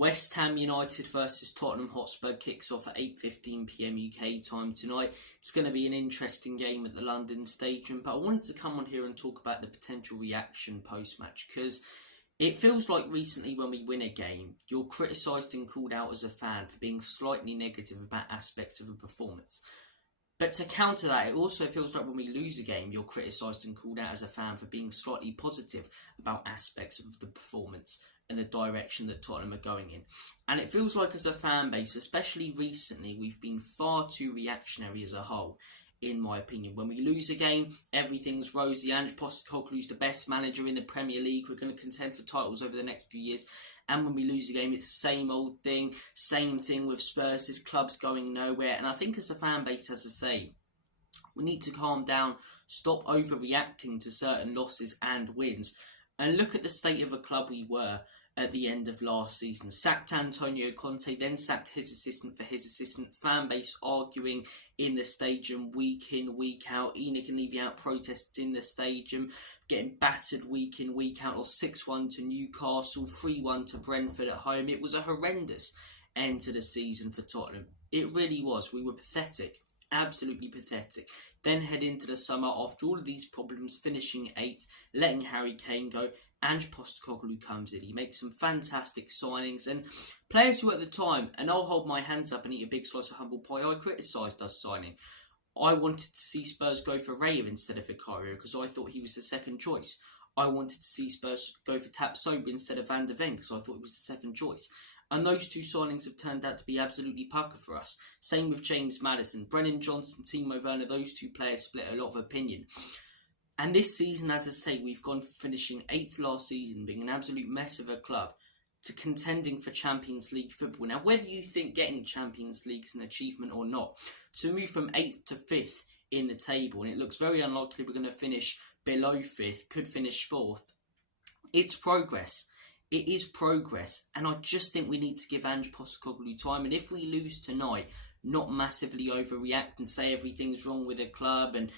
West Ham United versus Tottenham Hotspur kicks off at 8:15 PM UK time tonight. It's going to be an interesting game at the London Stadium, but I wanted to come on here and talk about the potential reaction post-match, because it feels like recently when we win a game, you're criticised and called out as a fan for being slightly negative about aspects of a performance. But to counter that, it also feels like when we lose a game, you're criticised and called out as a fan for being slightly positive about aspects of the performance and the direction that Tottenham are going in. And it feels like as a fan base, especially recently, we've been far too reactionary as a whole, in my opinion. When we lose a game, everything's rosy. Ange Postecoglou's the best manager in the Premier League. We're going to contend for titles over the next few years. And when we lose a game, it's the same old thing. Same thing with Spurs. This club's going nowhere. And I think as a fan base, as I say, we need to calm down, stop overreacting to certain losses and wins, and look at the state of a club we were at the end of last season. Sacked Antonio Conte, then sacked his assistant for his assistant. Fan base arguing in the stadium week in, week out. ENIC and Levy out protests in the stadium, getting battered week in, week out. Or 6-1 to Newcastle, 3-1 to Brentford at home. It was a horrendous end to the season for Tottenham. It really was. We were pathetic. Absolutely pathetic. Then head into the summer after all of these problems, finishing 8th, letting Harry Kane go. Ange Postecoglou comes in. He makes some fantastic signings, and players who at the time, and I'll hold my hands up and eat a big slice of humble pie, I criticised us signing. I wanted to see Spurs go for Raya instead of Vicario because I thought he was the second choice. I wanted to see Spurs go for Tapsoba instead of Van de Ven because I thought he was the second choice. And those two signings have turned out to be absolutely pucker for us. Same with James Maddison. Brennan Johnson, Timo Werner, those two players split a lot of opinion. And this season, as I say, we've gone from finishing 8th last season, being an absolute mess of a club, to contending for Champions League football. Now, whether you think getting Champions League is an achievement or not, to move from 8th to 5th in the table, and it looks very unlikely we're going to finish below 5th, could finish 4th, it's progress. It is progress, and I just think we need to give Ange Postecoglou time. And if we lose tonight, not massively overreact and say everything's wrong with the club, and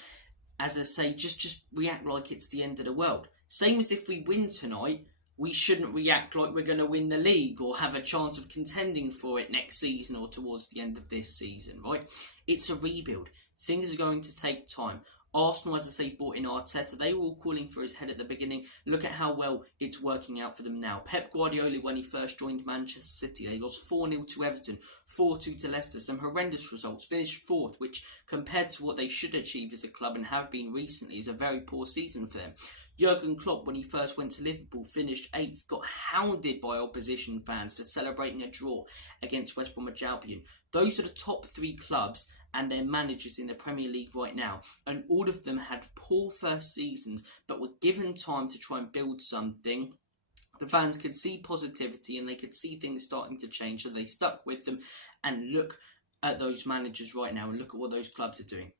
as I say, just react like it's the end of the world. Same as if we win tonight, we shouldn't react like we're going to win the league or have a chance of contending for it next season or towards the end of this season, right? It's a rebuild. Things are going to take time. Arsenal, as I say, bought in Arteta. They were all calling for his head at the beginning. Look at how well it's working out for them now. Pep Guardiola, when he first joined Manchester City, they lost 4-0 to Everton, 4-2 to Leicester. Some horrendous results. Finished 4th, which compared to what they should achieve as a club and have been recently is a very poor season for them. Jurgen Klopp, when he first went to Liverpool, finished 8th, got hounded by opposition fans for celebrating a draw against West Bromwich Albion. Those are the top 3 clubs and their managers in the Premier League right now, and all of them had poor first seasons but were given time to try and build something. The fans could see positivity and they could see things starting to change, so they stuck with them. And look at those managers right now and look at what those clubs are doing.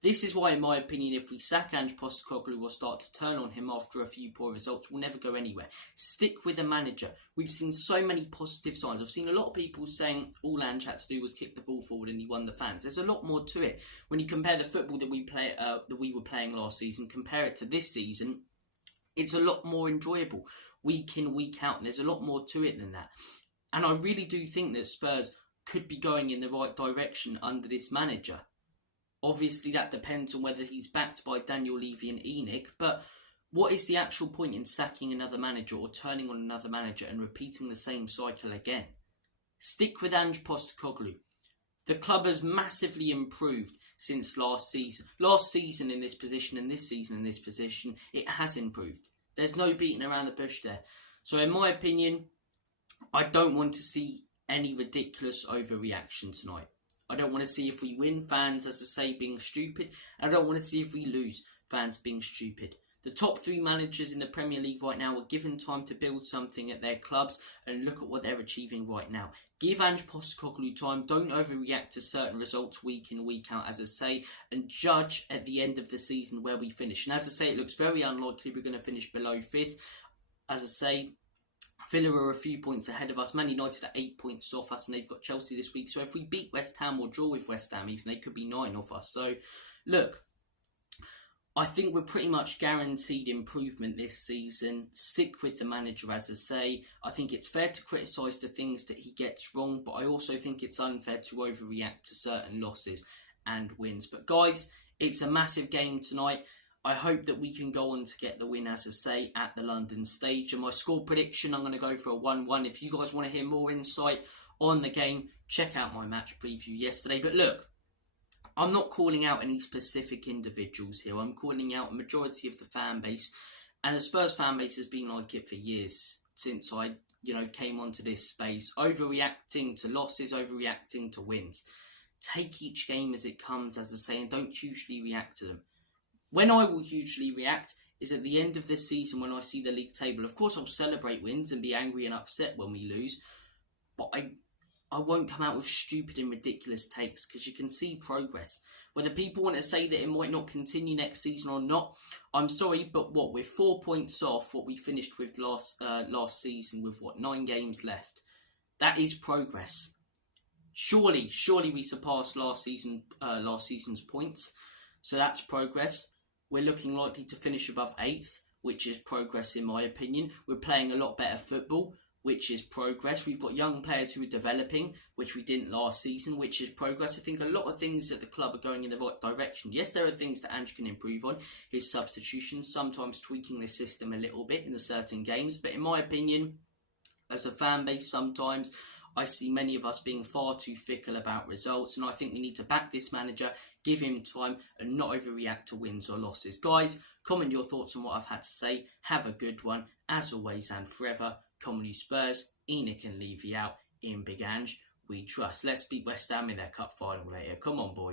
This is why, in my opinion, if we sack Ange Postecoglou or start to turn on him after a few poor results, we'll never go anywhere. Stick with a manager. We've seen so many positive signs. I've seen a lot of people saying all Ange had to do was kick the ball forward and he won the fans. There's a lot more to it. When you compare the football that we were playing last season, compare it to this season, it's a lot more enjoyable week in, week out, and there's a lot more to it than that. And I really do think that Spurs could be going in the right direction under this manager. Obviously, that depends on whether he's backed by Daniel Levy and ENIC, but what is the actual point in sacking another manager or turning on another manager and repeating the same cycle again? Stick with Ange Postecoglou. The club has massively improved since last season. Last season in this position and this season in this position, it has improved. There's no beating around the bush there. So in my opinion, I don't want to see any ridiculous overreaction tonight. I don't want to see if we win, fans, as I say, being stupid. And I don't want to see if we lose, fans being stupid. The top 3 managers in the Premier League right now are given time to build something at their clubs, and look at what they're achieving right now. Give Ange Postecoglou time. Don't overreact to certain results week in, week out, as I say, and judge at the end of the season where we finish. And as I say, it looks very unlikely we're going to finish below 5th. As I say, Villa are a few points ahead of us. Man United are 8 points off us, and they've got Chelsea this week. So if we beat West Ham or draw with West Ham, even, they could be 9 off us. So, look, I think we're pretty much guaranteed improvement this season. Stick with the manager, as I say. I think it's fair to criticise the things that he gets wrong, but I also think it's unfair to overreact to certain losses and wins. But guys, it's a massive game tonight. I hope that we can go on to get the win, as I say, at the London stage. And my score prediction, I'm going to go for a 1-1. If you guys want to hear more insight on the game, check out my match preview yesterday. But look, I'm not calling out any specific individuals here. I'm calling out a majority of the fan base. And the Spurs fan base has been like it for years since I, came onto this space. Overreacting to losses, overreacting to wins. Take each game as it comes, as I say, and don't hugely react to them. When I will hugely react is at the end of this season when I see the league table. Of course, I'll celebrate wins and be angry and upset when we lose. But I won't come out with stupid and ridiculous takes because you can see progress. Whether people want to say that it might not continue next season or not, I'm sorry, but we're 4 points off what we finished with last season with 9 games left. That is progress. Surely we surpassed last season's points, so that's progress. We're looking likely to finish above 8th, which is progress in my opinion. We're playing a lot better football, which is progress. We've got young players who are developing, which we didn't last season, which is progress. I think a lot of things at the club are going in the right direction. Yes, there are things that Ange can improve on. His substitutions, sometimes tweaking the system a little bit in the certain games. But in my opinion, as a fan base, sometimes I see many of us being far too fickle about results, and I think we need to back this manager, give him time, and not overreact to wins or losses. Guys, comment your thoughts on what I've had to say. Have a good one, as always and forever. Comedy Spurs, Enoch and Levy out in Big Ange. We trust. Let's beat West Ham in their cup final later. Come on, boys.